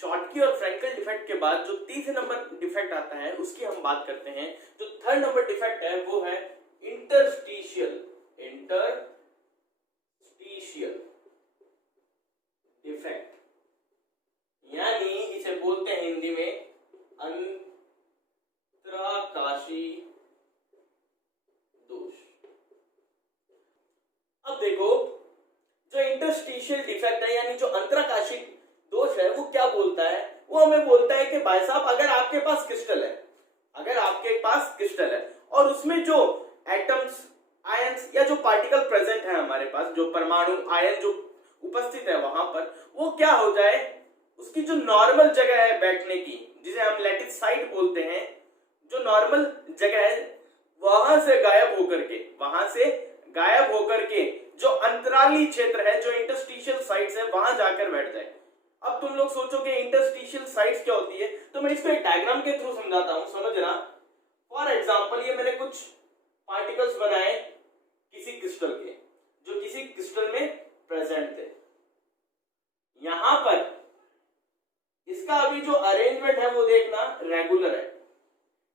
Schottky और Frenkel defect के बाद जो तीसरे नंबर डिफेक्ट आता है उसकी हम बात करते हैं। जो थर्ड नंबर डिफेक्ट है वो है इंटरस्टिशियल डिफेक्ट, यानी इसे बोलते हैं हिंदी में अंतराकाशी दोष। अब देखो जो इंटरस्टिशियल डिफेक्ट है यानी जो अंतराकाशी दोष है वो क्या बोलता है, वो हमें बोलता है कि भाई साहब अगर आपके पास क्रिस्टल है और उसमें जो एटम्स आयंस या जो पार्टिकल प्रेजेंट है हमारे पास, जो परमाणु आयन जो उपस्थित है वहां पर, वो क्या हो जाए, उसकी जो नॉर्मल जगह है बैठने की, जिसे हम लैटिस साइट बोलते हैं, जो नॉर्मल जगह है वहां से गायब होकर के जो अंतराली क्षेत्र है, जो इंटरस्टिशियल साइट्स है, वहां जाकर बैठ जाए। अब तुम लोग सोचोगे इंटरस्टिशियल साइट्स क्या होती है, तो मैं इसको एक डायग्राम के थ्रू समझाता हूं, समझना। फॉर एग्जांपल ये मैंने कुछ पार्टिकल्स बनाए किसी क्रिस्टल के, जो किसी क्रिस्टल में प्रेजेंट थे। यहां पर इसका अभी जो अरेंजमेंट है वो देखना रेगुलर है।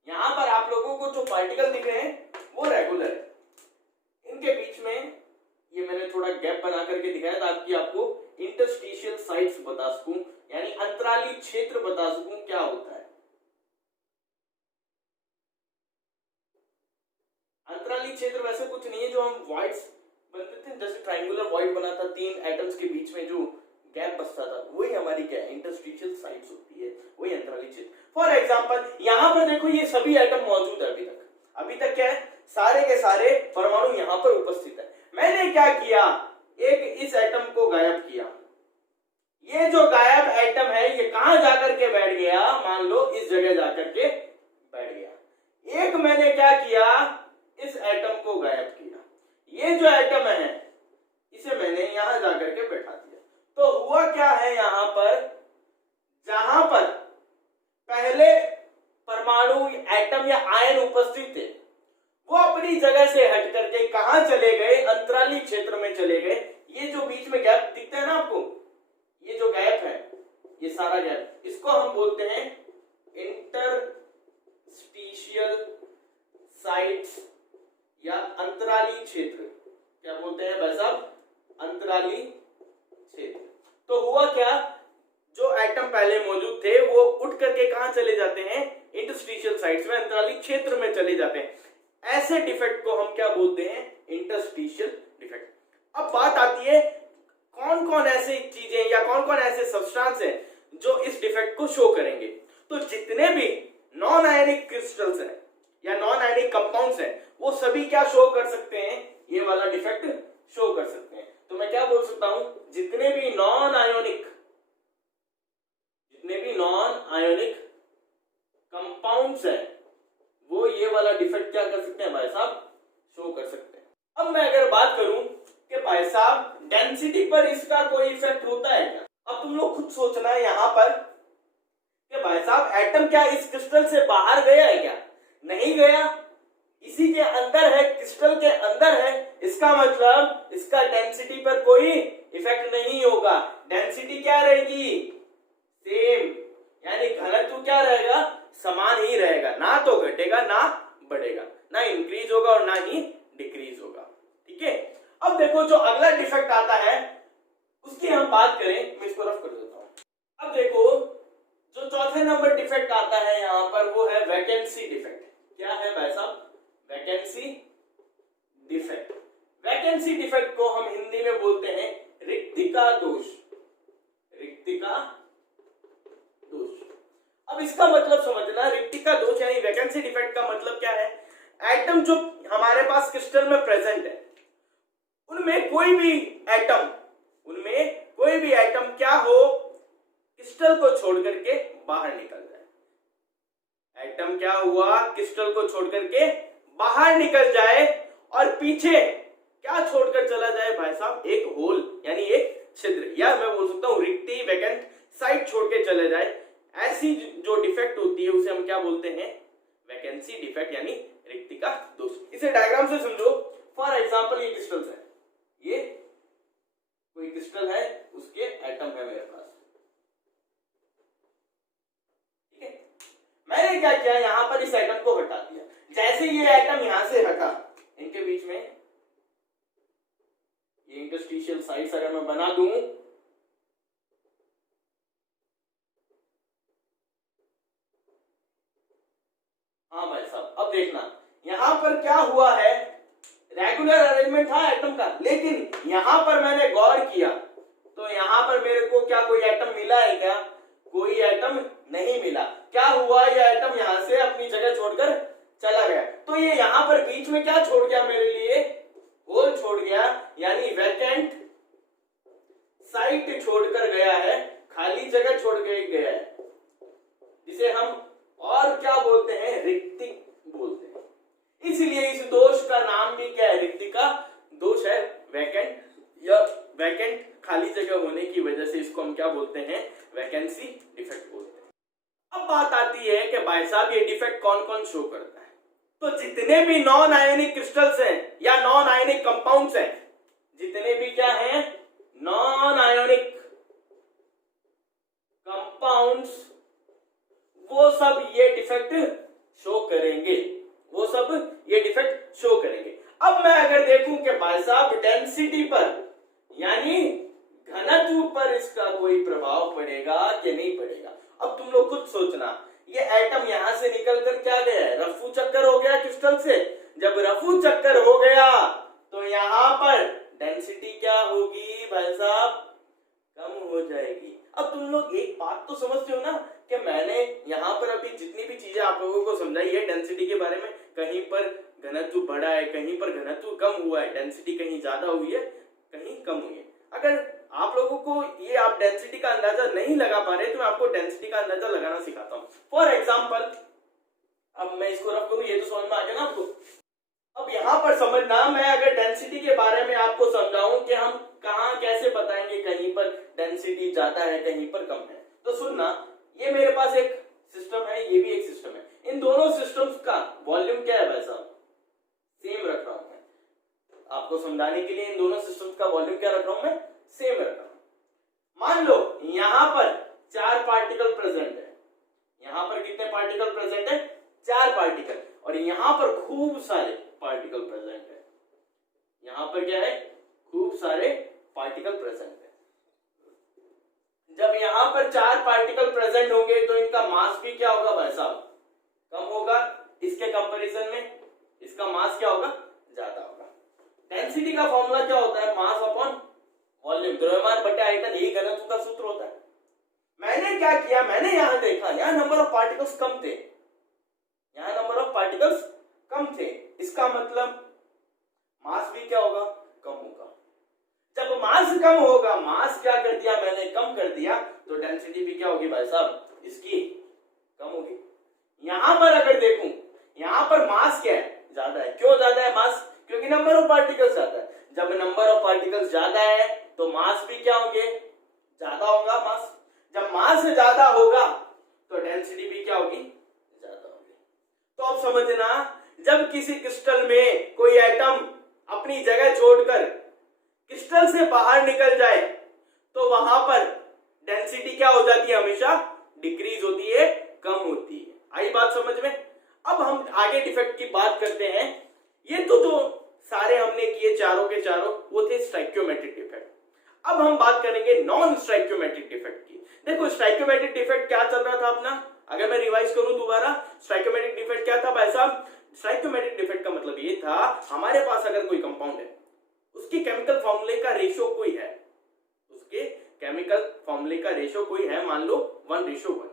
यहां पर आप लोगों को जो पार्टिकल दिख रहे हैं वो रेगुलर है। इनके बीच में ये मैंने थोड़ा गैप बना करके दिखाया ताकि आपको इंटरस्टिशियल साइट्स बता सकूं, यानी अंतराली क्षेत्र बता सकूं क्या होता है। अंतराली क्षेत्र वैसे कुछ नहीं है, जो हम वॉइड्स बनते थे, जैसे ट्रायंगुलर वॉइड बना था, तीन एटम्स के बीच में जो गैप बचता था, वही हमारी क्या है, इंटरस्टिशियल साइट्स होती है, वही अंतराली क्षेत्र। फॉर एग्जांपल यहां पर देखो ये सभी एटम मौजूद है अभी तक क्या है, सारे के सारे परमाणु यहां पर उपस्थित है। मैंने क्या किया, एक इस एटम को गायब किया। ये जो गायब एटम है ये कहां जाकर के बैठ गया, मान लो इस जगह जाकर के बैठ गया। एक मैंने क्या किया, इस एटम को गायब किया। ये जो एटम है इसे मैंने यहां जाकर के बैठा दिया। तो हुआ क्या है, यहां पर जहां पर पहले परमाणु एटम या आयन उपस्थित थे, वो अपनी जगह से हट करके कहां चले गए, अंतराली क्षेत्र में चले गए। ये जो बीच में गैप दिखता है ना आपको, ये जो गैप है, ये सारा गैप, इसको हम बोलते हैं इंटरस्टिशियल साइट्स या अंतराली क्षेत्र। क्या बोलते हैं भाई साहब, अंतराली क्षेत्र। तो हुआ क्या, जो एटम पहले मौजूद थे वो उठ करके कहां चले जाते हैं, इंटरस्टिशियल साइट्स में, अंतराली क्षेत्र में चले जाते हैं। ऐसे डिफेक्ट को हम क्या बोलते हैं, इंटरस्टिशियल डिफेक्ट। अब बात आती है कौन कौन ऐसी चीजें या कौन कौन ऐसे सब्सटेंस हैं जो इस डिफेक्ट को शो करेंगे। तो जितने भी नॉन आयनिक क्रिस्टल्स हैं या नॉन आयनिक कंपाउंड्स हैं वो सभी क्या शो कर सकते हैं, ये वाला डिफेक्ट शो कर सकते हैं। तो मैं क्या बोल सकता हूं, जितने भी नॉन आयोनिक कंपाउंड्स हैं वो ये वाला डिफेक्ट क्या कर सकते हैं भाई साहब, शो कर सकते हैं। अब मैं अगर बात करूं कि भाई साहब डेंसिटी पर इसका कोई इफेक्ट होता है क्या, अब तुम लोग खुद सोचना है यहां पर कि भाई साहब एटम क्या इस क्रिस्टल से बाहर गया है क्या, नहीं गया, इसी के अंदर है, क्रिस्टल के अंदर है। इसका मतलब इसका डेंसिटी पर कोई इफेक्ट नहीं होगा। डेंसिटी क्या रहेगी, सेम, यानी घनत्व क्या रहेगा, समान ही रहेगा, ना तो घटेगा ना बढ़ेगा, ना इंक्रीज होगा और ना ही डिक्रीज होगा। ठीक है। अब देखो जो अगला डिफेक्ट आता है उसकी हम बात करें, मैं इसको रफ कर देता हूं। अब देखो जो चौथे नंबर डिफेक्ट आता है यहां पर वो है वैकेंसी डिफेक्ट। क्या है भाई साहब, वैकेंसी डिफेक्ट। वैकेंसी डिफेक्ट को हम हिंदी में बोलते हैं रिक्तिका दोष। रिक्तिका दोष। अब इसका मतलब समझना, रिक्तिका दोष यानी वैकेंसी डिफेक्ट का मतलब क्या है, एटम जो हमारे पास क्रिस्टल में प्रेजेंट है उनमें कोई भी एटम क्या हो, क्रिस्टल को छोड़ करके बाहर निकल जाए। एटम क्या हुआ, क्रिस्टल को छोड़ करके बाहर निकल जाए और पीछे क्या छोड़कर चला जाए भाई साहब, एक होल यानी एक छिद्र, या मैं बोल सकता हूं रिक्ति, वैकेंट साइड छोड़ के चले जाए। ऐसी जो डिफेक्ट होती है उसे हम क्या बोलते हैं, वैकेंसी डिफेक्ट यानी रिक्तिका दोष। इसे डायग्राम से समझो। फॉर एग्जांपल ये क्रिस्टल्स है, ये कोई क्रिस्टल है, उसके एटम है मेरे पास, जैसे ये एटम यहां से हटा, इनके बीच में ये इंटरस्टिशियल साइट्स अगर मैं बना दूं, हाँ भाई साहब, अब देखना यहां पर क्या हुआ है, रेगुलर अरेंजमेंट था एटम का, लेकिन यहां पर मैंने गौर किया तो यहां पर मेरे को क्या कोई एटम मिला है क्या? कोई एटम नहीं मिला। क्या हुआ, ये एटम यहां से अपनी जगह छोड़कर चला गया, तो ये यहां पर बीच में क्या छोड़ गया मेरे लिए? होल छोड़ गया, यानी वैकेंट साइट छोड़कर गया है, खाली जगह छोड़ के गया है, जिसे हम और क्या बोलते हैं? रिक्तिक बोलते हैं। इसलिए इस दोष का नाम भी क्या है? रिक्तिका दोष है, वैकेंट या वैकेंट खाली जगह होने की वजह से इसको हम क्या बोलते हैं? वैकेंसी डिफेक्ट बोलते हैं। अब बात आती है कि भाई साहब ये डिफेक्ट कौन कौन शो करता है? तो जितने भी नॉन आयोनिक क्रिस्टल्स हैं या नॉन आयोनिक कंपाउंड्स हैं, जितने भी क्या हैं? नॉन आयोनिक कंपाउंड्स, वो सब ये डिफेक्ट शो करेंगे, वो सब ये डिफेक्ट शो करेंगे। अब मैं अगर देखूं कि भाई साहब डेंसिटी पर यानी घनत्व पर इसका कोई प्रभाव पड़ेगा कि नहीं पड़ेगा, अब तुम लोग खुद सोचना। ये एटम यहां से निकलकर क्या गया है? रफू चक्कर हो गया क्रिस्टल से। जब रफू चक्कर हो गया तो यहां पर डेंसिटी क्या होगी भाई साहब? कम हो जाएगी। अब तुम लोग एक बात तो समझते हो ना कि मैंने यहां पर अभी जितनी भी चीजें आप लोगों को समझाई है डेंसिटी के बारे में, कहीं पर घनत्व बढ़ा है, कहीं पर घनत्व कम हुआ है, डेंसिटी कहीं ज्यादा हुई है, कहीं कम हुई है। अगर आप लोगों को ये आप डेंसिटी का अंदाजा नहीं लगा पा रहे तो मैं आपको डेंसिटी का अंदाजा लगाना सिखाता हूं। फॉर एग्जांपल, अब मैं इसको रफ करूं, ये तो समझ में आ गया ना आपको। अब यहां पर समझना, मैं अगर डेंसिटी के बारे में आपको समझाऊं कि हम कहां कैसे बताएंगे कहीं पर डेंसिटी ज्यादा है कहीं पर कम है, तो सुनना, ये मेरे पास एक सिस्टम है, ये भी एक सिस्टम है। इन दोनों सिस्टम्स का वॉल्यूम क्या है भाई साहब? सेम रख रहा हूं मैं आपको समझाने के लिए। इन दोनों सिस्टम्स का वॉल्यूम क्या रख रहा हूं मैं? सेम रख रहा हूं। मान लो यहां पर 4 पार्टिकल प्रेजेंट है, यहां पर कितने पार्टिकल प्रेजेंट है? 4 पार्टिकल, और यहां पर खूब सारे पार्टिकल प्रेजेंट है। यहां पर क्या है? खूब सारे पार्टिकल प्रेजेंट है। जब यहां पर 4 पार्टिकल प्रेजेंट होंगे तो इनका मास भी क्या होगा भाई साहब? कम होगा। इसके कंपैरिजन में इसका मास क्या होगा? ज्यादा होगा। डेंसिटी का फॉर्मूला क्या होता है? मास अपॉन वॉल्यूम, द्रव्यमान बटे आयतन, यही घनत्व का सूत्र होता है। मैंने क्या किया, मैंने यहां देखा यहां नंबर ऑफ पार्टिकल्स कम थे, यहां नंबर ऑफ पार्टिकल्स कम थे, इसका मतलब मास भी क्या होगा? कम होगा। जब मास कम होगा, मास क्या कर दिया मैंने? कम कर दिया, तो डेंसिटी भी क्या होगी भाई साहब? इसकी कम होगी। यहां पर अगर देखूं, यहां पर मास क्या है? ज्यादा है। क्यों ज्यादा है मास? क्योंकि नंबर ऑफ पार्टिकल्स ज्यादा है। जब नंबर ऑफ पार्टिकल्स ज्यादा है तो मास भी क्या होंगे? ज्यादा होगा मास। जब मास ज्यादा होगा तो डेंसिटी भी क्या होगी? ज्यादा होगी। तो अब समझना, जब किसी क्रिस्टल में कोई एटम अपनी जगह छोड़कर क्रिस्टल से बाहर निकल जाए तो वहां पर डेंसिटी क्या हो जाती है? हमेशा डिक्रीज होती है, कम होती है। आई बात समझ में? अब हम आगे डिफेक्ट की बात करते हैं। ये तो सारे हमने किए चारों के चारों, वो थे स्टाइकियोमेट्रिक डिफेक्ट। अब हम बात करेंगे नॉन स्टाइकियोमेट्रिक डिफेक्ट की। देखो स्टाइकियोमेट्रिक डिफेक्ट क्या चल रहा था अपना, अगर मैं रिवाइज करूं दोबारा, स्टाइकियोमेट्रिक डिफेक्ट क्या था भाई साहब? स्टाइकियोमेट्रिक डिफेक्ट का मतलब ये था, हमारे पास अगर कोई कंपाउंड है, उसकी केमिकल फॉर्मूले का रेशियो कोई है, उसके केमिकल फॉर्मूले का रेशियो कोई है, मान लो 1:1।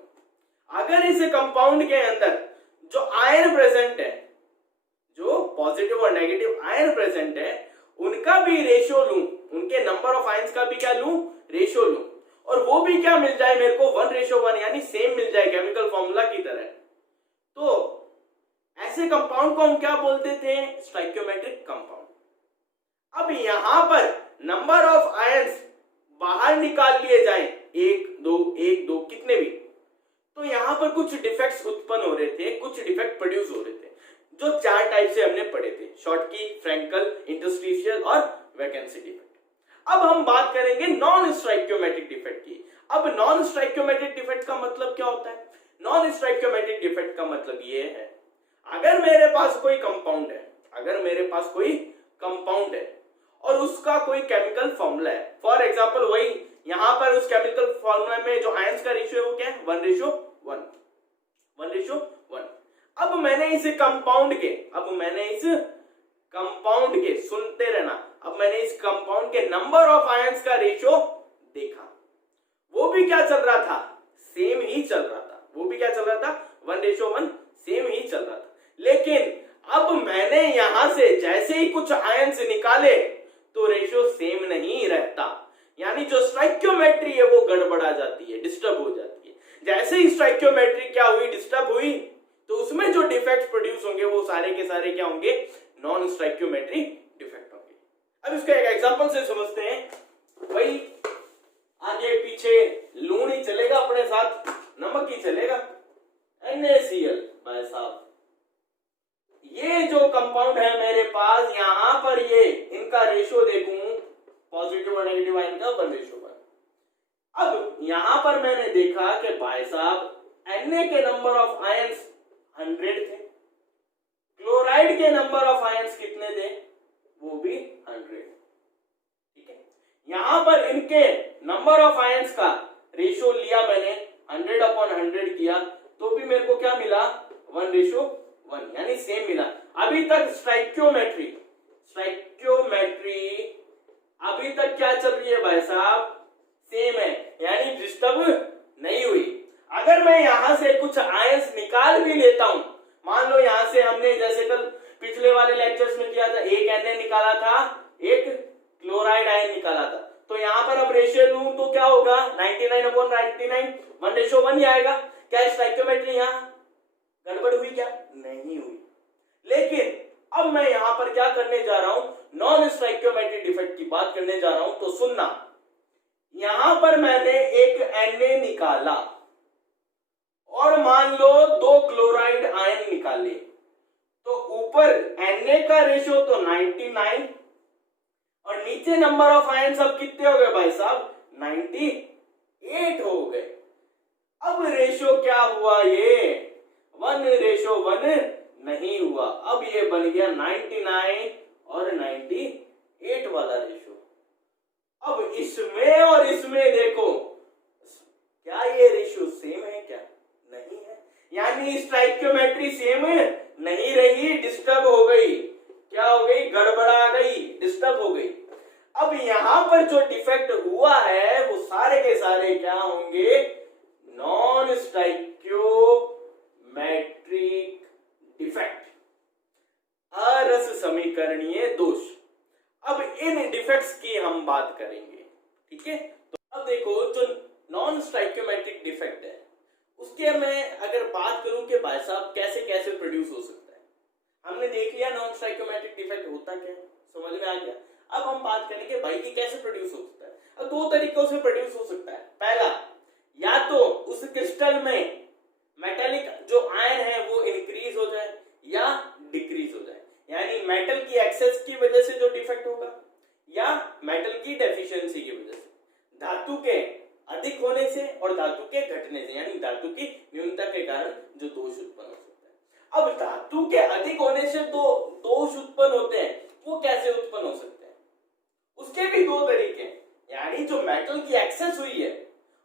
अगर इस कंपाउंड के अंदर जो आयन प्रेजेंट है, जो पॉजिटिव और नेगेटिव आयन प्रेजेंट है, उनका भी रेशियो लूं, उनके नंबर ऑफ आयंस का भी क्या लूं? रेशियो लूं, और वो भी क्या मिल जाए मेरे को? 1:1, यानी सेम मिल जाए केमिकल फॉर्मूला की तरह। तो ऐसे कंपाउंड को हम क्या बोलते थे? Stoichiometric compound. अब यहां पर नंबर ऑफ आयंस बाहर निकाल लिए जाए, 1 2 1 2 कितने भी, तो यहां पर कुछ डिफेक्ट्स उत्पन्न हो रहे थे, कुछ डिफेक्ट प्रोड्यूस हो रहे थे, जो 4 टाइप से हमने पढ़े थे, शॉर्टकी, फ्रैंकल, इंटरस्टिशियल और वैकेंसी डिफेक्ट। अब हम बात करेंगे नॉन स्टाइकियोमेट्रिक डिफेक्ट की। अब नॉन स्टाइकियोमेट्रिक डिफेक्ट का मतलब क्या होता है? नॉन स्टाइकियोमेट्रिक डिफेक्ट का मतलब ये है, अगर मेरे पास कोई कंपाउंड है, अगर मेरे पास कोई कंपाउंड है और उसका कोई केमिकल फॉर्मूला है, फॉर एग्जांपल वही यहां पर उस केमिकल फॉर्मूला में जो आयंस का रेशियो है वो क्या है, 1:1, 1:1। अब मैंने इस कंपाउंड के सुनते रहना, अब मैंने इस कंपाउंड के नंबर ऑफ आयंस का रेशियो देखा, वो भी क्या चल रहा था, सेम ही चल रहा था, वो भी क्या चल रहा था, 1:1 सेम ही चल रहा था। लेकिन अब मैंने यहां से जैसे ही कुछ आयंस निकाले तो रेशियो सेम नहीं रहता, यानी जो स्टोइकियोमेट्री है वो गड़बड़ा जाती है, डिस्टर्ब हो जाती है। जैसे ही स्टोइकियोमेट्री क्या हुई, डिस्टर्ब हुई, तो उसमें जो डिफेक्ट प्रोड्यूस होंगे वो सारे के सारे क्या होंगे, नॉन स्टोइकियोमेट्रिक डिफेक्ट होंगे। अब इसका एक एग्जांपल से समझते हैं, वही आगे पीछे लूण ही चलेगा, अपने साथ नमक ही चलेगा, NaCl। भाई साहब ये जो कंपाउंड है मेरे पास, यहां पर ये इनका रेशियो देखूं, पॉजिटिव और नेगेटिव आयन का 1:1। अब यहां पर मैंने देखा कि भाई साहब Na के नंबर ऑफ आयंस 100 थे, क्लोराइड के नंबर ऑफ आयंस कितने थे, वो भी 100। ठीक है, यहां पर इनके नंबर ऑफ आयंस का रेशियो लिया मैंने, 100/100 किया, तो भी मेरे को क्या मिला, 1:1, यानी सेम मिला। अभी तक स्टोइकियोमेट्री अभी तक क्या चल रही है भाई साहब, सेम है, यानी डिस्टर्ब नहीं हुई। अगर मैं यहां से कुछ आयंस निकाल भी लेता हूं, मान लो यहां से हमने जैसे कल पिछले वाले लेक्चर्स में किया था, एक Na निकाला था, एक क्लोराइड आयन निकाला था, तो यहां पर अब रेशियो लूं तो क्या होगा, 99/99, 1:1 ही आएगा। क्या स्टोइकियोमेट्री यहां गड़बड़ हुई, क्या नहीं हुई। लेकिन अब मैं यहां पर क्या करने जा रहा हूं, नॉन स्टोइकियोमेट्रिक डिफेक्ट की बात करने जा रहा हूं, तो सुनना, यहां पर मैंने एक Na निकाला और मान लो 2 क्लोराइड आयन निकाले, तो ऊपर Na का रेशियो तो 99 और नीचे नंबर ऑफ आयन सब कितने हो गए भाई साहब, 98 हो गए। अब रेशियो क्या हुआ, ये 1:1 नहीं हुआ, अब ये बन गया 99 और 98 वाला रेशियो। अब इसमें और इसमें देखो, क्या ये रेशियो सेम है, क्या नहीं है, यानी स्टोइकियोमेट्री सेम नहीं रही, डिस्टर्ब हो गई, क्या हो गई, गड़बड़ा गई, डिस्टर्ब हो गई। अब यहां पर जो डिफेक्ट हुआ है वो सारे के सारे क्या होंगे, नॉन स्टोइकियोमेट्रिक डिफेक्ट, अरस समीकरणीय दोष। अब इन डिफेक्ट्स की हम बात करेंगे, ठीक है। तो अब देखो, जो नॉन स्टोइकियोमेट्रिक डिफेक्ट है उसके मैं अगर बात करूं कि भाई साहब कैसे कैसे प्रोड्यूस हो सकता है, हमने देख लिया नॉन स्टोइकियोमेट्रिक डिफेक्ट होता क्या, समझ में आ गया। अब हम बात करेंगे भाई कि कैसे प्रोड्यूस हो सकता है। अब 2 तरीकों से प्रोड्यूस हो सकता है। पहला, या तो उस क्रिस्टल में मेटेलिक जो आयन है वो इंक्रीज हो जाए या डिक्रीज हो जाए, यानी मेटल की एक्सेस की वजह से जो डिफेक्ट होगा या मेटल की डेफिशिएंसी की वजह से, धातु के अधिक होने से और धातु के घटने से, यानी धातु की न्यूनता के कारण जो दोष उत्पन्न हो सकता है। अब धातु के अधिक होने से तो दोष उत्पन्न होते हैं, वो कैसे उत्पन्न हो सकते हैं, उसके भी 2 तरीके हैं। यानी जो मेटल की एक्सेस हुई है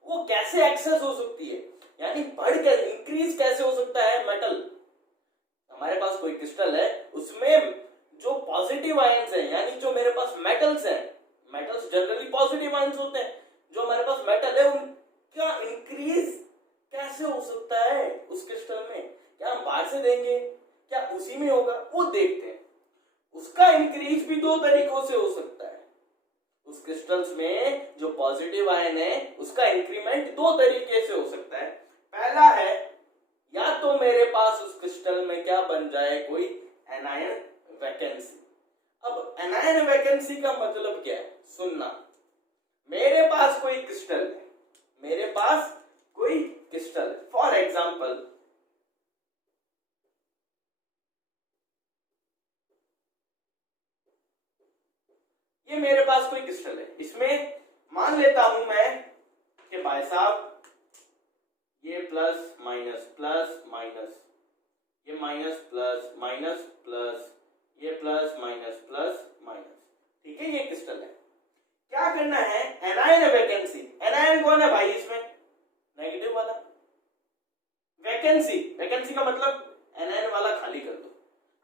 वो कैसे एक्सेस हो सकती है, यानी बढ़ के इंक्रीज कैसे हो सकता है मेटल। हमारे पास कोई क्रिस्टल है, उसमें जो पॉजिटिव आयंस हैं, यानी जो मेरे पास मेटल्स हैं, मेटल्स जनरली पॉजिटिव आयंस होते हैं, जो हमारे पास मेटल है उनका इंक्रीज कैसे हो सकता है उस क्रिस्टल में, क्या हम बाहर से देंगे, क्या उसी में होगा, वो देखते हैं। उसका इंक्रीज भी 2 तरीकों से हो सकता है। उस क्रिस्टल्स में जो पॉजिटिव आयन है उसका इंक्रीमेंट 2 तरीके से हो सकता है। पहला है, या तो मेरे पास उस क्रिस्टल में क्या बन जाए, कोई एनायन वैकेंसी। अब एनायन वैकेंसी का मतलब क्या है, सुनना, मेरे पास कोई क्रिस्टल है, मेरे पास कोई क्रिस्टल है, फॉर एग्जाम्पल ये मेरे पास कोई क्रिस्टल है, इसमें मान लेता हूं मैं कि भाई साहब ये प्लस माइनस, ये माइनस प्लस माइनस प्लस, ये प्लस माइनस प्लस माइनस, ठीक है, ये क्रिस्टल है। क्या करना है, एनायन वैकेंसी, एनायन कौन है भाई इसमें, नेगेटिव वाला, वैकेंसी, वैकेंसी का मतलब एनायन वाला खाली कर दो,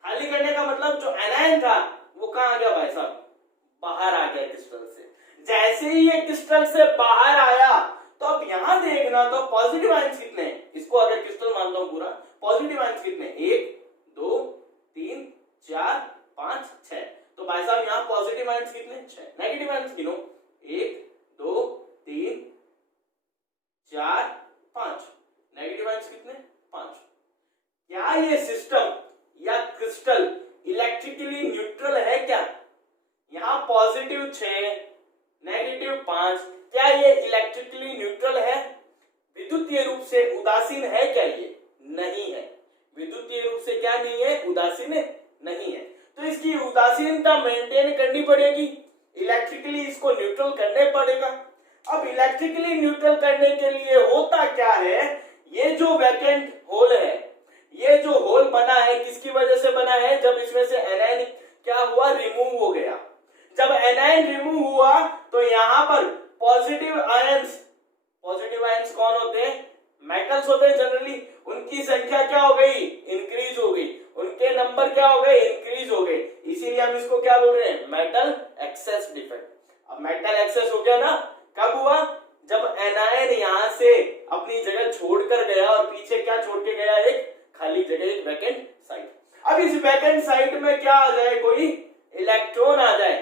खाली करने का मतलब जो एनायन था वो कहां आ गया भाई साहब, बाहर आ गया क्रिस्टल से। जैसे ही ये क्रिस्टल से बाहर आया तो अब यहां देखना तो पॉजिटिव आयंस कितने हैं, इसको अगर क्रिस्टल मानता हूं पूरा, पॉजिटिव आयंस कितने, 1 2 3 4 5 6, तो भाई साहब यहां पॉजिटिव आयंस कितने, 6, नेगेटिव आयंस गिनो, 1 2 3 4 5, नेगेटिव आयंस कितने, 5। क्या ये सिस्टम या क्रिस्टल इलेक्ट्रिकली न्यूट्रल है क्या, यहां पॉजिटिव 6 नेगेटिव 5, क्या ये इलेक्ट्रिकली न्यूट्रल है, विद्युतीय रूप से उदासीन है क्या, ये नहीं है, विद्युतीय रूप से क्या नहीं है, उदासीन नहीं है। तो इसकी उदासीनता मेंटेन करनी पड़ेगी, इलेक्ट्रिकली इसको न्यूट्रल करने पड़ेगा। अब इलेक्ट्रिकली न्यूट्रल करने के लिए होता क्या है, ये जो वैकेंट होल है, ये जो होल बना है किसकी वजह से बना है, जब इसमें से एनायन क्या हुआ, रिमूव हो गया। जब एनायन रिमूव हुआ तो यहां पर पॉजिटिव आयंस कौन होते हैं, मेटल्स होते हैं जनरली, उनकी संख्या क्या हो गई, इंक्रीज हो गई, उनके नंबर क्या हो गए, इंक्रीज हो गए, इसीलिए हम इसको क्या बोल रहे हैं, मेटल एक्सेस डिफेक्ट। अब मेटल एक्सेस हो गया ना, कब हुआ, जब एनायन यहां से अपनी जगह छोड़कर गया और पीछे क्या छोड़ के गया, एक खाली जगह, एक वैकेंट साइट। अब इस वैकेंट साइट में क्या आ जाए, कोई इलेक्ट्रॉन आ जाए,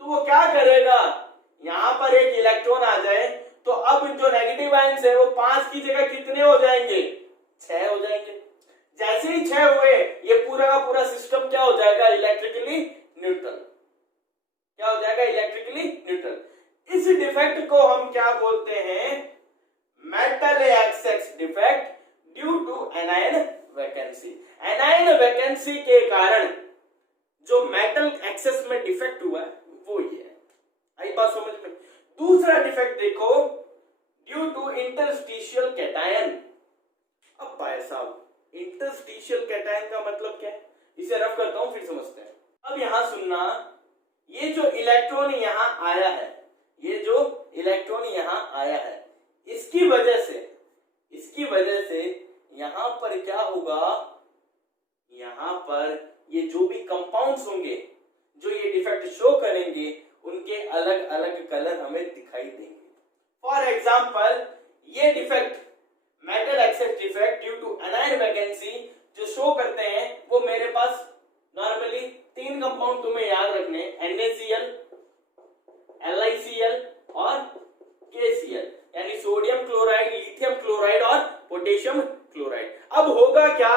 तो वो क्या करेगा, यहां पर एक इलेक्ट्रॉन आ जाए तो अब जो नेगेटिव आयंस है वो 5 की जगह कितने हो जाएंगे, 6 हो जाएंगे। जैसे ही 6 हुए ये पूरा का पूरा सिस्टम क्या हो जाएगा, इलेक्ट्रिकली न्यूट्रल, क्या हो जाएगा, इलेक्ट्रिकली न्यूट्रल। इस डिफेक्ट को हम क्या बोलते हैं, metal excess defect due to anion vacancy. Anion vacancy के कारण जो मेटल एक्सेस में डिफेक्ट हुआ है वो ये है, आई बात समझ में। दूसरा डिफेक्ट देखो, ड्यू टू इंटरस्टिशियल कैटायन। अब भाई साहब इंटरस्टिशियल कैटायन का मतलब क्या है, इसे रफ करता हूं फिर समझते हैं। अब यहां सुनना, ये जो इलेक्ट्रॉन यहां आया है, ये जो इलेक्ट्रॉन यहां आया है, इसकी वजह से यहां पर क्या होगा, यहां पर ये जो भी कंपाउंड्स होंगे जो ये डिफेक्ट शो करेंगे उनके अलग अलग कलर हमें दिखाई देंगे। फॉर एग्जांपल ये defect, metal excess defect due to anion vacancy जो शो करते हैं, वो मेरे पास नॉर्मली 3 कंपाउंड तुम्हें याद रखने, NaCl, LiCl और KCl, यानी सोडियम क्लोराइड, लिथियम क्लोराइड और पोटेशियम क्लोराइड। अब होगा क्या,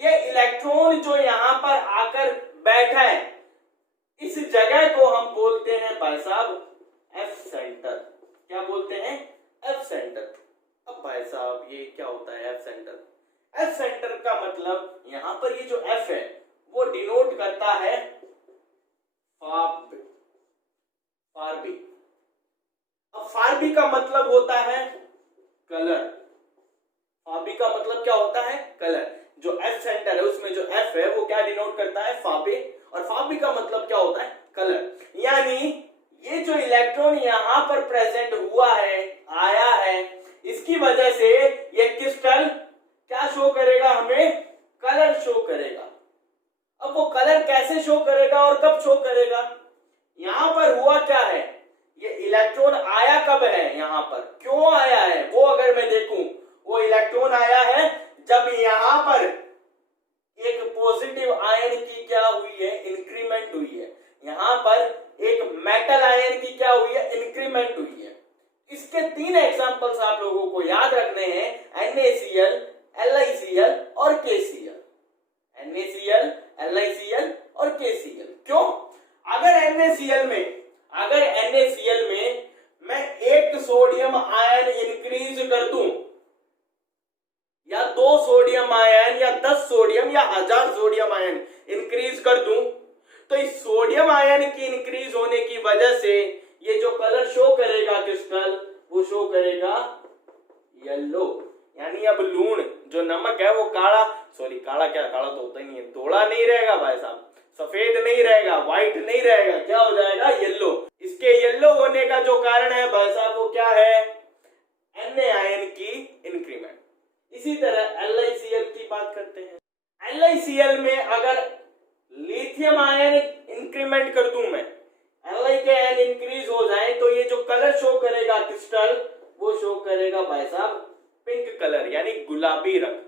ये इलेक्ट्रॉन जो यहां पर आकर बैठा है, इस जगह को हम बोलते हैं भाई साहब एफ सेंटर। क्या बोलते हैं, एफ सेंटर। अब भाई साहब ये क्या होता है एफ सेंटर, एफ सेंटर का मतलब यहां पर ये जो एफ है वो डिनोट करता है फार बी। अब फार बी का मतलब होता है कलर, फार बी का मतलब क्या होता है, कलर। जो एफ सेंटर है उसमें जो एफ है वो क्या डिनोट करता है, फाबे, और फाबी का मतलब क्या होता है, कलर। यानी ये जो इलेक्ट्रॉन यहां पर प्रेजेंट हुआ है, आया है, इसकी वजह से ये क्रिस्टल क्या शो करेगा, हमें कलर शो करेगा। अब वो कलर कैसे शो करेगा और कब शो करेगा, यहां पर हुआ क्या है, ये इलेक्ट्रॉन आया कब है, यहां पर क्यों आया है, वो अगर मैं देखूं, वो इलेक्ट्रॉन आया है जब यहां पर एक पॉजिटिव आयन की क्या हुई है, इंक्रीमेंट हुई है। यहां पर एक मेटल आयन की क्या हुई है, इंक्रीमेंट हुई है। इसके 3 एग्जांपल्स आप लोगों को याद रखने हैं, NaCl, LiCl और KCl। NaCl, LiCl और KCl। क्यों, अगर NaCl में मैं एक सोडियम आयन इंक्रीज कर दूं, या 2 सोडियम आयन या 10 सोडियम या 1000 सोडियम आयन इंक्रीज कर दूं, तो इस सोडियम आयन की इंक्रीज होने की वजह से ये जो कलर शो करेगा क्रिस्टल, वो शो करेगा येलो। यानी अब लूण जो नमक है वो काला सॉरी काला क्या, काला तो होता ही नहीं है, धोला नहीं रहेगा भाई साहब, सफेद नहीं रहेगा, व्हाइट नहीं रहेगा, क्या हो जाएगा, येलो। इसके येलो होने का जो कारण है भाई साहब वो क्या है, Na आयन की इंक्रीमेंट। इसी तरह LiCl की बात करते हैं। LiCl में अगर लिथियम आयन इंक्रीमेंट कर दूं मैं, Li के आयन इंक्रीज हो जाए तो ये जो कलर शो करेगा क्रिस्टल, वो शो करेगा भाई साहब पिंक कलर यानी गुलाबी रंग,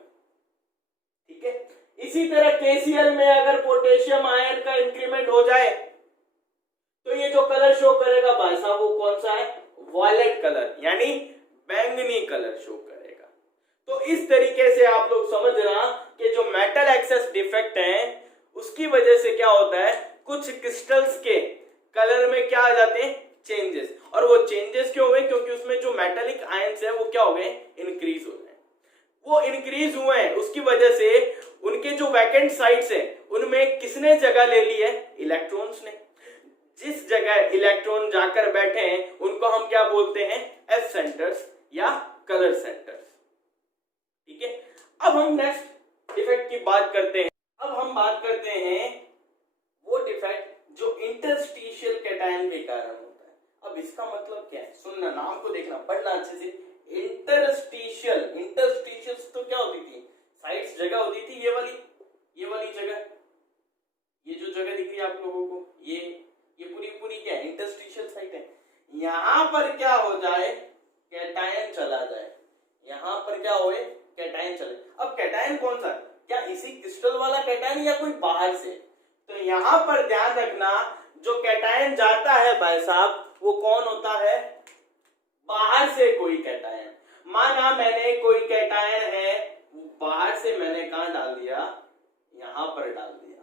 ठीक है। इसी तरह KCl में अगर पोटेशियम आयन का इंक्रीमेंट हो जाए तो ये जो कलर शो करेगा भाई साहब वो कौन सा है, वॉयलेट कलर यानी बैंगनी कलर शो करेगा। तो इस तरीके से आप लोग समझ रहा कि जो मेटल एक्सेस डिफेक्ट है उसकी वजह से क्या होता है, कुछ क्रिस्टल्स के कलर में क्या आ जाते हैं, चेंजेस। और वो चेंजेस क्यों हुए, क्योंकि उसमें जो मेटेलिक आयंस है वो क्या हो गए, इंक्रीज हो गए। वो इंक्रीज हुए हैं, उसकी वजह से उनके जो वैकेंट साइट्स है उनमें किसने जगह ले ली है, इलेक्ट्रॉन्स ने। जिस जगह इलेक्ट्रॉन जाकर बैठे हैं उनको हम क्या बोलते हैं, एस सेंटर्स या कलर सेंटर्स, ठीक है। अब हम नेक्स्ट डिफेक्ट की बात करते हैं। अब हम बात करते हैं वो डिफेक्ट जो इंटरस्टिशियल कैटायन के कारण होता है। अब इसका मतलब क्या है, सुनना, नाम को देखना, पढ़ना अच्छे से। इंटरस्टिशियल, इंटरस्टिशियल्स तो क्या होती थी, साइड्स जगह होती थी, ये वाली जगह, ये जो जगह दिख रही है आप लोगों को, ये पूरी क्या है, इंटरस्टिशियल साइट है। यहां पर क्या हो जाए, कैटायन चला जाए, यहां पर क्या होए, कैटायन चले। अब कैटायन कौन सा, क्या इसी क्रिस्टल वाला कैटायन या कोई बाहर से, तो यहां पर ध्यान रखना जो कैटायन जाता है भाई साहब वो कौन होता है, बाहर से कोई कैटायन। माना मैंने कोई कैटायन है बाहर से मैंने कहां डाल दिया, यहां पर डाल दिया,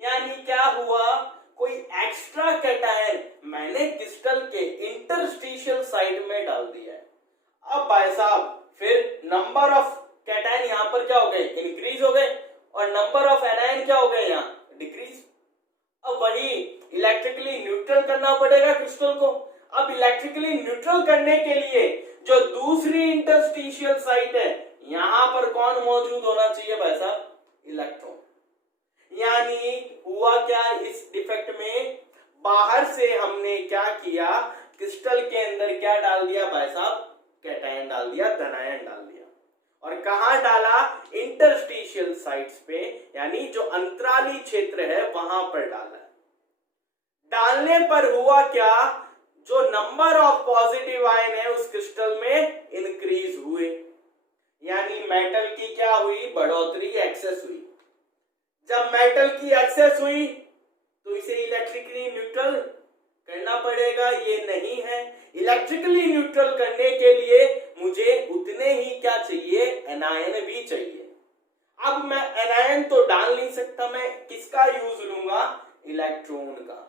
यानी क्या हुआ, कोई एक्स्ट्रा कैटायन मैंने क्रिस्टल के इंटरस्टिशियल साइड में डाल दिया है। अब भाई साहब फिर नंबर ऑफ कैटायन यहां पर क्या हो गए, इंक्रीज हो गए, और नंबर ऑफ एनायन क्या हो गए, यहां डिक्रीज। अब वही इलेक्ट्रिकली न्यूट्रल करना पड़ेगा क्रिस्टल को। अब इलेक्ट्रिकली न्यूट्रल करने के लिए जो दूसरी इंटरस्टिशियल साइट है यहां पर कौन मौजूद होना चाहिए भाई साहब, इलेक्ट्रॉन। यानी हुआ क्या, इस डिफेक्ट में बाहर से हमने क्या किया, क्रिस्टल के अंदर क्या डाल दिया भाई साहब, कैटायन डाल दिया, धनायन डाल दिया। और कहां डाला, इंटरस्टिशियल साइट्स पे, यानी जो अंतराली क्षेत्र है वहां पर डाला। डालने पर हुआ क्या, जो नंबर ऑफ पॉजिटिव आयन है उस क्रिस्टल में इंक्रीज हुए, यानी मेटल की क्या हुई, बढ़ोतरी, एक्सेस हुई। जब मेटल की एक्सेस हुई तो इसे इलेक्ट्रिकली न्यूट्रल करना पड़ेगा, ये नहीं है। इलेक्ट्रिकली न्यूट्रल करने के लिए मुझे उतने ही क्या चाहिए, एनायन भी चाहिए। अब मैं एनायन तो डाल नहीं सकता, मैं किसका यूज लूंगा, इलेक्ट्रॉन का।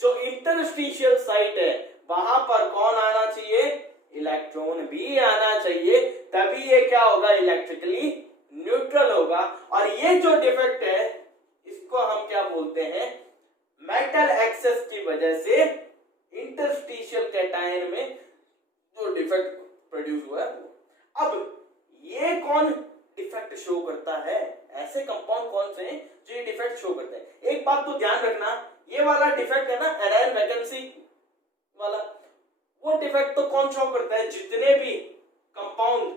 जो इंटरस्टिशियल साइट है वहां पर कौन आना चाहिए, इलेक्ट्रॉन भी आना चाहिए, तभी ये क्या होगा, इलेक्ट्रिकली न्यूट्रल होगा। और ये जो डिफेक्ट है इसको हम क्या बोलते हैं, मेटल एक्सेस की वजह से इंटरस्टिशियल कैटायन में जो डिफेक्ट प्रोड्यूस हुआ है वो। अब ये कौन डिफेक्ट शो करता है, ऐसे कंपाउंड कौन से हैं जो ये डिफेक्ट शो करते हैं। एक बात तो ध्यान रखना, ये वाला डिफेक्ट है ना, एनायन वैकेंसी वाला, वो डिफेक्ट तो कौन शो करता है, जितने भी कंपाउंड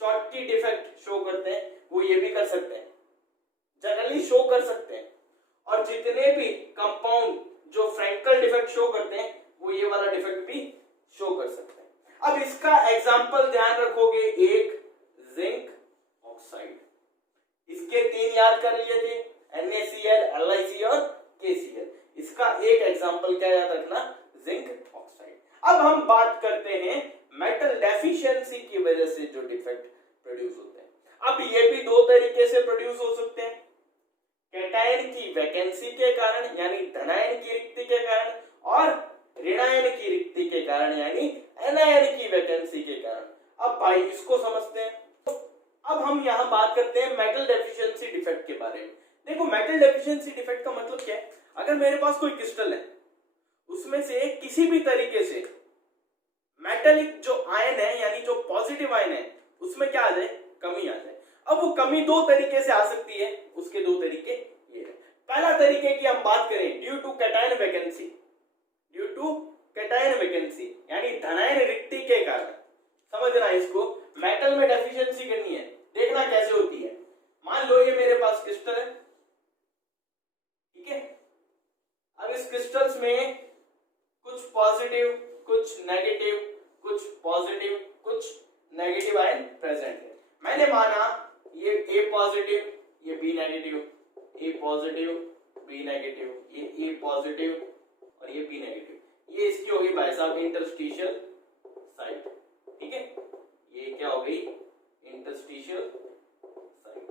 शॉर्टकी डिफेक्ट शो करते हैं वो ये भी कर सकते हैं, जनरली शो कर सकते हैं। और जितने भी कंपाउंड जो फ्रैंकल डिफेक्ट शो करते हैं वो ये वाला डिफेक्ट भी शो कर सकते हैं। अब इसका एग्जांपल ध्यान रखोगे, एक जिंक ऑक्साइड, इसके 3 याद कर लिए थे, NaCl, LiC और KCl। इसका एक एग्जांपल क्या याद रखना, जिंक ऑक्साइड। अब हम बात करते हैं मेटल डेफिशिएंसी की वजह से जो डिफेक्ट प्रोड्यूस होते हैं। अब ये भी 2 तरीके से प्रोड्यूस हो सकते हैं, कैटायन की वैकेंसी के कारण यानी धनायन की रिक्ति के कारण, और ऋणायन की रिक्ति के कारण यानी एनायन की वैकेंसी के कारण। अब भाई इसको समझते हैं। तो अब हम यहां बात करते हैं मेटल डेफिशिएंसी डिफेक्ट के बारे में। देखो मेटल डेफिशिएंसी डिफेक्ट का मतलब क्या है, अगर मेरे पास कोई क्रिस्टल है उसमें से किसी भी तरीके से मेटेलिक जो आयन है यानी जो पॉजिटिव आयन है उसमें क्या आ जाए, कमी आ जाए। अब वो कमी दो तरीके से आ सकती है, उसके दो तरीके ये है। पहला तरीके की हम बात करें, due to cation vacancy, due to cation vacancy यानी धनायन रिक्ति के कारण। समझना इसको, मेटल में डेफिशिएंसी करनी है, देखना कैसे होती है। मान लो ये मेरे पास क्रिस्टल है, ठीक है। अब इस क्रिस्टल्स में कुछ पॉजिटिव, कुछ नेगेटिव, कुछ पॉजिटिव, कुछ नेगेटिव आयन प्रेजेंट है। मैंने माना ये A पॉजिटिव, ये B negative, A positive, B negative, ये A पॉजिटिव और ये B नेगेटिव। ये इसकी होगी भाई साहब इंटरस्टिशियल साइट, ठीक है। ये क्या हो गई, इंटरस्टिशियल साइट।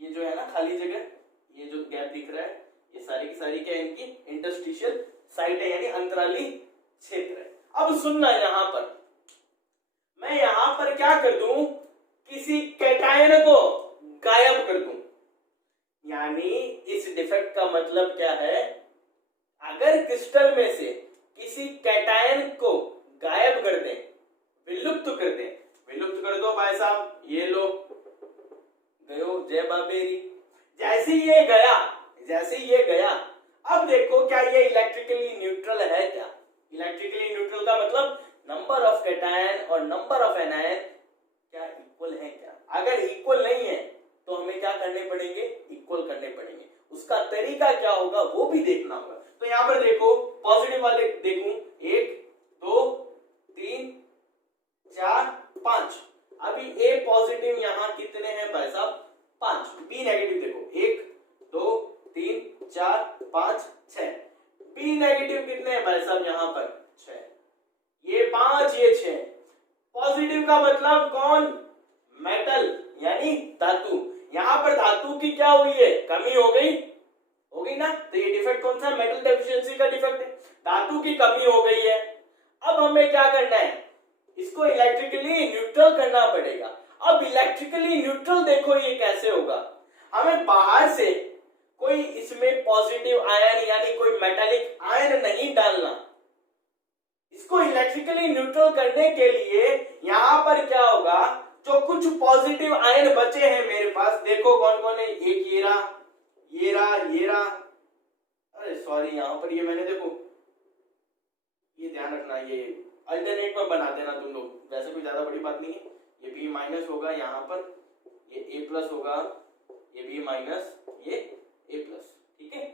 ये जो है ना खाली जगह, ये जो गैप दिख रहा है, ये सारी की सारी क्या है, इनकी इंटरस्टिशियल साइट है यानी अंतराली क्षेत्र है। अब सुनना, यहां पर मैं यहां पर क्या कर दूं, किसी कैटायन को गायब कर दूं। यानी इस डिफेक्ट का मतलब क्या है, अगर क्रिस्टल में से किसी कैटायन को गायब कर दें, विलुप्त कर दें, विलुप्त कर दो भाई साहब, ये लो गयो जय बाबेरी। जैसे ये गया, जैसे ये गया, अब देखो क्या ये इलेक्ट्रिकली न्यूट्रल है क्या? इलेक्ट्रिकली न्यूट्रल का मतलब नंबर ऑफ कैटायन और नंबर ऑफ एनायन क्या इक्वल है क्या? अगर इक्वल नहीं है तो हमें क्या करने पड़ेंगे, इक्वल करने पड़ेंगे। उसका तरीका क्या होगा वो भी देखना होगा। तो यहां पर देखो, पॉजिटिव वाले देखूं, 1 2 3 4 5। अभी A पॉजिटिव यहां कितने हैं भाई साहब, 5। B नेगेटिव देखो, 1 2 3 4 5 6। B नेगेटिव कितने हैं भाई साहब यहां पर, 6। ये 5 ये 6। पॉजिटिव का मतलब कौन, मेटल यानी धातु। यहां पर धातु की क्या हुई है, कमी हो गई ना। तो ये डिफेक्ट कौन सा, मेटल डेफिशिएंसी का डिफेक्ट है, धातु की कमी हो गई है। अब हमें क्या करना है, इसको इलेक्ट्रिकली न्यूट्रल करना पड़ेगा। अब इलेक्ट्रिकली न्यूट्रल देखो ये कैसे होगा, हमें बाहर से कोई इसमें पॉजिटिव आयन यानी कोई मेटालिक आयन नहीं डालना। इसको इलेक्ट्रिकली न्यूट्रल करने के लिए यहां पर क्या होगा, जो कुछ पॉजिटिव आयन बचे हैं मेरे पास, देखो कौन कौन है, एक ये रहा, ये रहा, ये रहा, अरे सॉरी यहां पर ये मैंने देखो, ये ध्यान रखना, ये अल्टरनेट में बना देना तुम लोग, वैसे कोई ज्यादा बड़ी बात नहीं है। ये B माइनस होगा यहाँ पर, ये A प्लस होगा, ये B माइनस, ये A प्लस, ठीक है।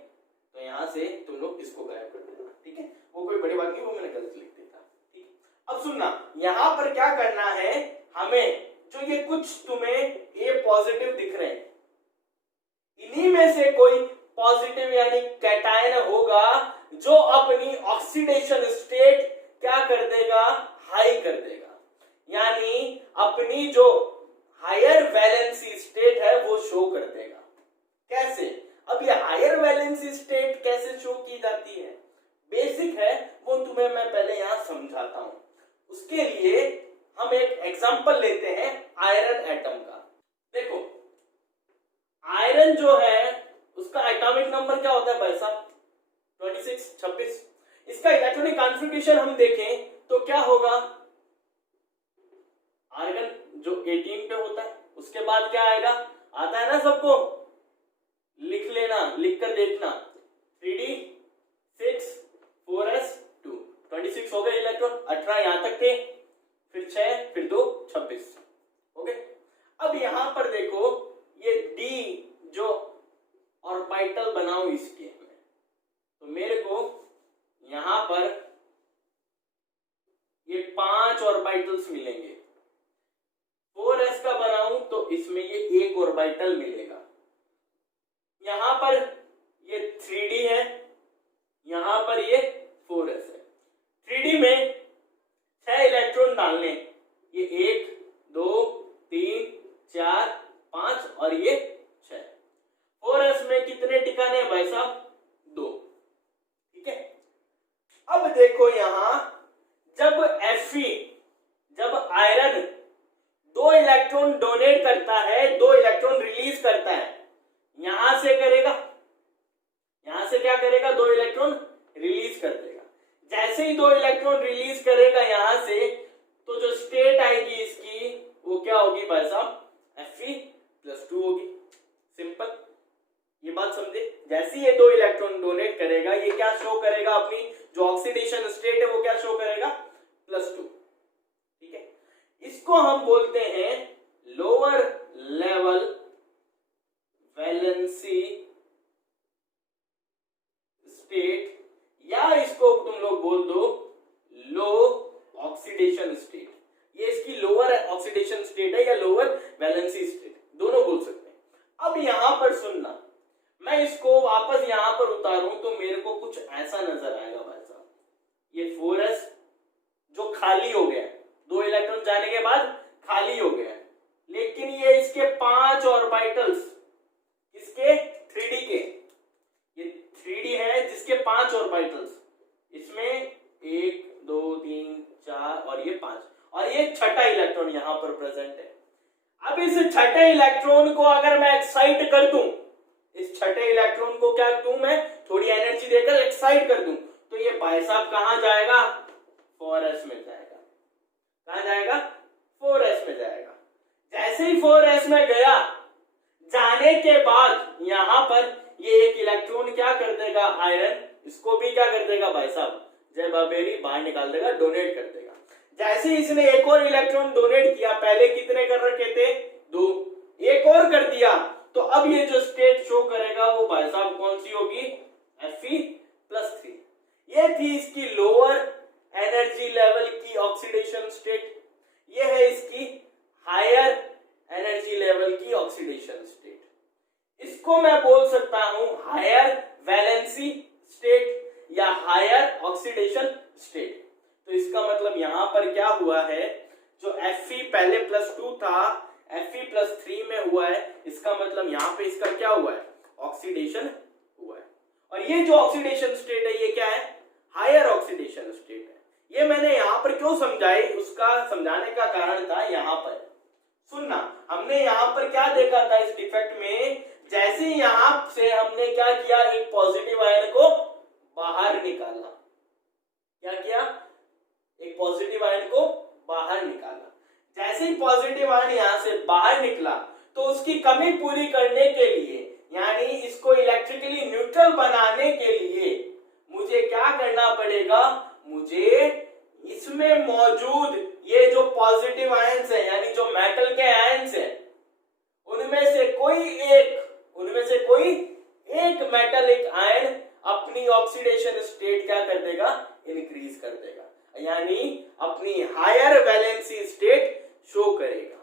तो यहाँ से तुम लोग इसको गायब कर देना, ठीक है। वो कोई बड़ी बात नहीं, वो मैंने गलत लिख दिया था, ठीक। अब सुनना, यहाँ पर क्या करना है हमें, जो ये कुछ तुम्हें A पॉजिटिव दिख रहे हैं, इन्हीं में से कोई पॉजिटिव यानी कैटायन होगा जो अपनी ऑक्सीडेशन स्टेट क्या कर देगा, हाई कर देगा। यानी अपनी जो हायर वैलेंसी स्टेट है वो शो कर देगा। कैसे, अब ये हायर वैलेंसी स्टेट कैसे शो की जाती है, बेसिक है, वो तुम्हें मैं पहले यहां समझाता हूं। उसके लिए हम एक एग्जांपल लेते हैं आयरन एटम का। देखो आयरन जो है उसका एटॉमिक नंबर क्या होता है भाई साहब, 26। इसका इलेक्ट्रॉनिक कॉन्फ़िगरेशन हम देखें तो क्या होगा, आर्गन जो 18 पे होता है, उसके बाद क्या आएगा, आता है ना सबको, लिख लेना, लिख कर देखना, 3d6 4s2, 26 हो गए इलेक्ट्रॉन, 18 यहां तक थे, फिर 6 फिर 2 26 हो गए। अब यहां पर देखो ये D जो ऑर्बिटल बनाऊं इसके में, तो मेरे को यहां पर ये 5 ऑर्बिटल्स मिलेंगे। 4s का बनाऊं तो इसमें ये 1 ऑर्बिटल मिलेगा। यहां पर ये 3d है, यहां पर ये 4s है। 3d में 6 इलेक्ट्रॉन डालने, ये 1 2 3 4 5 और ये 6। 4s में कितने टिकाने हैं भाई साहब, 2, ठीक है। अब देखो यहां जब Fe, जब आयरन 2 इलेक्ट्रॉन डोनेट करता है, 2 इलेक्ट्रॉन रिलीज करता है, यहां से करेगा, यहां से क्या करेगा, 2 इलेक्ट्रॉन रिलीज कर देगा। जैसे ही 2 इलेक्ट्रॉन रिलीज करेगा यहां से, तो जो इसको हम बोलते हैं लोअर लेवल वैलेंसी स्टेट, या इसको तुम लोग बोल दो लो ऑक्सीडेशन स्टेट। ये इसकी लोअर ऑक्सीडेशन स्टेट है या लोअर वैलेंसी स्टेट, दोनों बोल सकते हैं। अब यहां पर सुनना, मैं इसको वापस यहां पर उतारूं तो मेरे को कुछ ऐसा नजर आएगा भाई साहब। ये 4s जो खाली हो गया, 2 इलेक्ट्रॉन जाने के बाद खाली हो गया, लेकिन ये इसके 5 ऑर्बिटल्स, इसके 3d के, ये 3d है जिसके 5 ऑर्बिटल्स, इसमें 1 2 3 4 और ये 5, और ये छठा इलेक्ट्रॉन यहां पर प्रेजेंट है। अब इस छठे इलेक्ट्रॉन को अगर मैं एक्साइट कर दूं, इस छठे इलेक्ट्रॉन को क्या दूं मैं, थोड़ी एनर्जी देकर एक्साइट कर दूं, तो ये भाई साहब कहां जाएगा, 4s में जाएगा। कहां जाएगा, 4s में जाएगा। जैसे ही 4s में गया, जाने के बाद यहां पर ये एक इलेक्ट्रॉन क्या कर देगा, आयरन, इसको भी क्या कर देगा भाई साहब, जय बाबेरी, बाहर निकाल देगा, डोनेट कर देगा। जैसे ही इसने एक और इलेक्ट्रॉन डोनेट किया, पहले कितने कर रखे थे, 2, एक और कर दिया, तो अब ये जो स्टेट शो करेगा वो भाई साहब कौन सी होगी, Fe+3। ये थी इसकी लोअर एनर्जी लेवल की ऑक्सीडेशन स्टेट, ये है इसकी हायर एनर्जी लेवल की ऑक्सीडेशन स्टेट। इसको मैं बोल सकता हूं हायर वैलेंसी स्टेट या हायर ऑक्सीडेशन स्टेट। तो इसका मतलब यहां पर क्या हुआ है, जो Fe पहले +2 था, Fe+3 में हुआ है, इसका मतलब यहां पे इसका क्या हुआ है, ऑक्सीडेशन हुआ है। और ये जो ऑक्सीडेशन स्टेट है ये क्या है, हायर ऑक्सीडेशन स्टेट है। ये मैंने यहां पर क्यों समझाई, उसका समझाने का कारण था यहां पर सुनना, हमने यहां पर क्या देखा था इस डिफेक्ट में, जैसे यहां से हमने क्या किया, एक पॉजिटिव आयन को बाहर निकाला, क्या किया, एक पॉजिटिव आयन को बाहर निकाला। जैसे ही पॉजिटिव आयन यहां से बाहर निकला, तो उसकी कमी पूरी करने के लिए, यानी इसको इलेक्ट्रिकली न्यूट्रल बनाने के लिए मुझे क्या करना पड़ेगा, मुझे इसमें मौजूद ये जो पॉजिटिव आयन्स है, यानी जो मेटल के आयन्स है, उनमें से कोई एक मेटलिक आयन अपनी ऑक्सीडेशन स्टेट क्या कर देगा, इंक्रीज कर देगा, यानी अपनी हायर वैलेंसी स्टेट शो करेगा।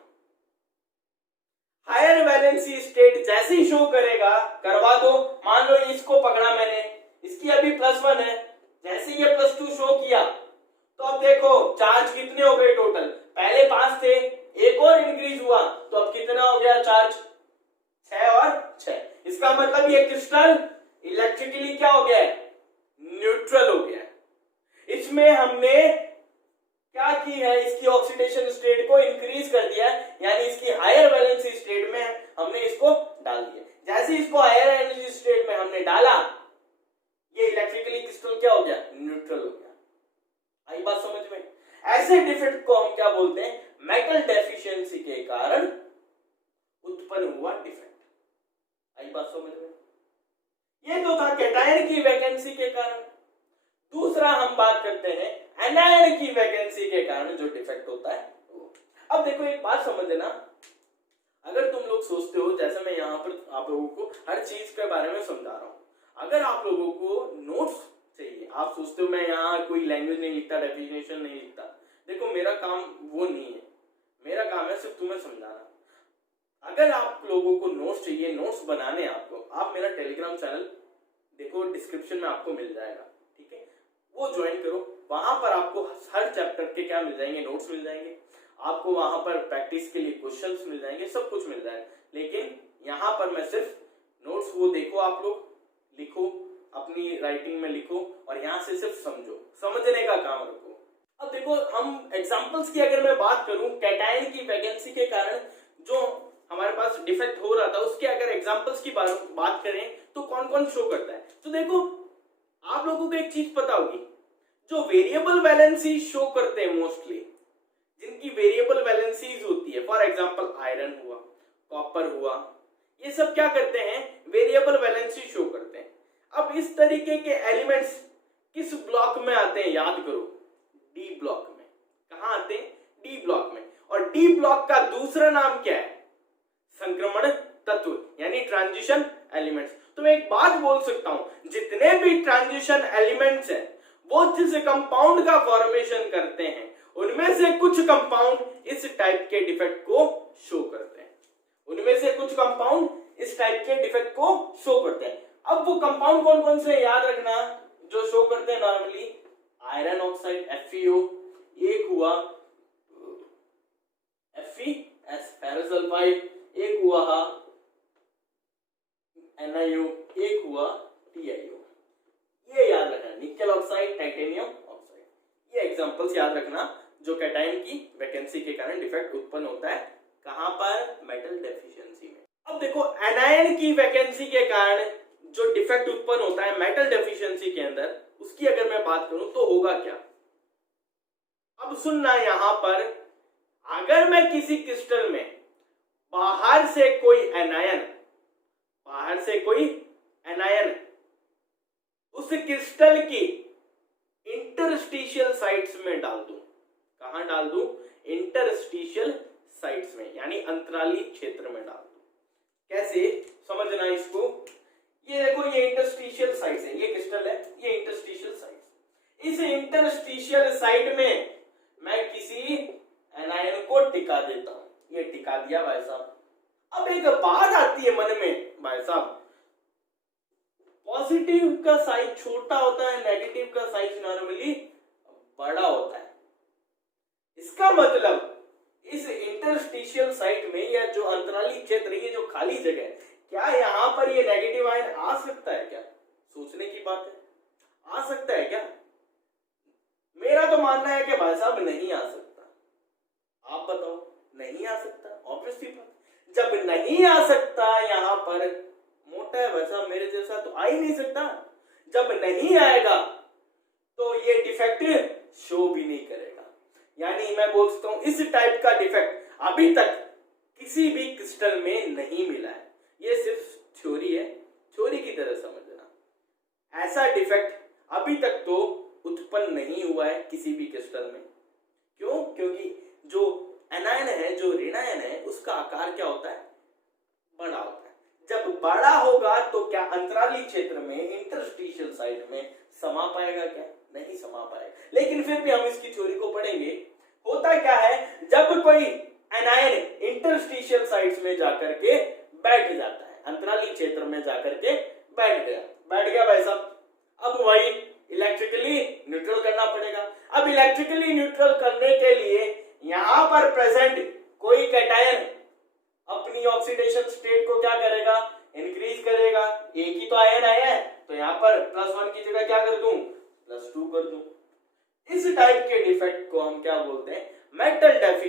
हायर वैलेंसी स्टेट जैसे ही शो करेगा, करवा दो, मान लो इसको पकड़ा मैंने, इसकी अभी +1 है, जैसे ये +2 शो किया, तो अब देखो चार्ज कितने हो गए टोटल, पहले 5 थे, एक और इंक्रीज हुआ, तो अब कितना हो गया चार्ज, 6 और 6। इसका मतलब ये क्रिस्टल इलेक्ट्रिकली क्या हो गया है, न्यूट्रल हो गया है। इसमें हमने क्या की है, इसकी ऑक्सीडेशन स्टेट को इंक्रीज कर दिया, यानी इसकी हायर वैलेंसी स्टेट में हमने इसको डाल दिया। जैसे इसको हायर एनर्जी स्टेट में हमने डाला, ये इलेक्ट्रिकली क्रिस्टल क्या हो गया, न्यूट्रल हो गया। आई बात समझ में? ऐसे डिफेक्ट को हम क्या बोलते हैं, मेटल डेफिशिएंसी के कारण उत्पन्न हुआ डिफेक्ट। आई बात समझ में? ये तो था कैटायन की वैकेंसी के कारण। दूसरा हम बात करते हैं एनायन की वैकेंसी के कारण जो डिफेक्ट होता है वो। अब देखो एक बात समझ लेना, अगर तुम लोग सोचते हो, जैसे मैं यहाँ पर आप लोगों को हर चीज के बारे में समझा रहा हूँ, अगर आप लोगों को नोट्स चाहिए, आप सोचते हो मैं यहाँ कोई लैंग्वेज नहीं लिखता, डेफिनेशन नहीं लिखता, देखो मेरा काम वो नहीं है, मेरा काम है सिर्फ तुम्हें समझाना। अगर आप लोगों को नोट्स चाहिए, नोट्स बनाने आपको, आप मेरा टेलीग्राम चैनल देखो, डिस्क्रिप्शन में आपको मिल जाएगा, ठीक है, वो ज्वाइन करो। वहां पर आपको हर चैप्टर के क्या मिल जाएंगे, नोट्स मिल जाएंगे, आपको वहां पर प्रैक्टिस के लिए क्वेश्चंस मिल जाएंगे, सब कुछ मिल जाएगा। लेकिन यहाँ पर मैं सिर्फ नोट्स, वो देखो, आप लोग लिखो, अपनी राइटिंग में लिखो, और यहाँ से सिर्फ समझो, समझने का काम रखो। अब देखो हम एग्जाम्पल्स की अगर मैं बात करूं, कैटायन की वैकेंसी के कारण जो हमारे पास डिफेक्ट हो रहा था, उसके अगर एग्जाम्पल्स की बात करें तो कौन कौन शो करता है। तो देखो आप लोगों को एक चीज पता होगी, जो वेरिएबल वैलेंसी शो करते हैं मोस्टली, जिनकी वेरिएबल वैलेंसीज होती है, फॉर एग्जांपल आयरन हुआ, कॉपर हुआ, ये सब क्या करते हैं, वेरिएबल वैलेंसी शो करते हैं। अब इस तरीके के एलिमेंट्स किस ब्लॉक में आते हैं, याद करो, डी ब्लॉक में। कहां आते हैं, डी ब्लॉक में। और और डी ब्लॉक का दूसरा नाम क्या है? संक्रमण तत्व यानी ट्रांजिशन एलिमेंट्स। तो मैं एक बात बोल सकता हूं, जितने भी ट्रांजिशन एलिमेंट्स हैं वो जिस कंपाउंड का फॉर्मेशन करते हैं उनमें से कुछ कंपाउंड इस टाइप के डिफेक्ट को शो करते हैं। उनमें से कुछ कंपाउंड इस टाइप के डिफेक्ट को शो करते हैं। अब वो कंपाउंड कौन कौन से याद रखना जो शो करते हैं नॉर्मली? आयरन ऑक्साइड FeO, एक हुआ FeS फेरोसल्फाइड, एक हुआ NiO, एक हुआ TiO। ये याद रखना, निकेल ऑक्साइड, टाइटेनियम ऑक्साइड, ये एग्जांपल्स याद रखना जो कैटायन की वैकेंसी के कारण डिफेक्ट उत्पन्न होता है। कहां पर? मेटल डेफिशिएंसी में। अब देखो एनायन की वैकेंसी के कारण जो डिफेक्ट उत्पन्न होता है मेटल डेफिशिएंसी के अंदर, उसकी अगर मैं बात करूं तो होगा क्या? अब सुनना, यहां पर अगर मैं किसी क्रिस्टल में बाहर से कोई एनायन उस क्रिस्टल की इंटरस्टिशियल साइट्स में डाल दूं। कहां डाल दूं? इंटरस्टिशियल साइट्स में, यानी अंतराली क्षेत्र में डाल दूं। कैसे समझना इसको? ये देखो, ये इंटरस्टिशियल साइट्स है, ये क्रिस्टल है, ये इंटरस्टिशियल साइट्स। इस इंटरस्टिशियल साइट में मैं किसी एनायन को टिका देता हूं। ये टिका दिया भाई साहब। अब एक बात आती है मन में भाई साहब, पॉजिटिव का साइज छोटा होता है, नेगेटिव का साइज नॉर्मली बड़ा होता है। इसका मतलब इस इंटरस्टिशियल साइट में या जो अंतराली क्षेत्र, ये जो खाली जगह है, क्या यहां पर ये नेगेटिव आयन आ सकता है क्या? सोचने की बात है। आ सकता है क्या? मेरा तो मानना है कि भाई साहब नहीं आ सकता। आप बताओ। नहीं आ सकता, ऑब्वियसली बात। जब नहीं आ सकता, यहां पर मोटा है भाई साहब मेरे जैसा, तो आ ही नहीं सकता। जब नहीं आएगा तो ये डिफेक्ट शो भी नहीं करेगा। यानी मैं बोल सकता हूं इस टाइप का डिफेक्ट अभी तक किसी भी क्रिस्टल में नहीं मिला है। ये सिर्फ थ्योरी है, थ्योरी की तरह समझना। ऐसा डिफेक्ट अभी तक तो उत्पन्न नहीं हुआ है किसी भी क्रिस्टल में। क्यों? क्योंकि जो एनायन है, जो ऋणायन है, उसका आकार क्या होता है? बड़ा होता है। जब बड़ा होगा तो क्या अंतराली क्षेत्र में, इंटरस्टिशियल साइट में समा पाएगा क्या? नहीं समा पाएगा। लेकिन फिर भी हम इसकी थ्योरी को पढ़ेंगे। होता क्या है, जब कोई एनायन इंटरस्टिशियल साइट्स में जाकर के बैठ जाता है, अंतराली क्षेत्र में जाकर के बैठ गया भाई साहब, अब वही इलेक्ट्रिकली न्यूट्रल करना पड़ेगा। अब इलेक्ट्रिकली न्यूट्रल करने के लिए यहां पर प्रेजेंट कोई कैटायन अपनी ऑक्सीडेशन स्टेट को क्या करेगा? इंक्रीज करेगा। एक ही तो आयन आया है, तो यहां पर +1 की जगह क्या कर दूं? +2 कर दूं। इस टाइप के डिफेक्ट को हम क्या बोलते हैं? Metal deficiency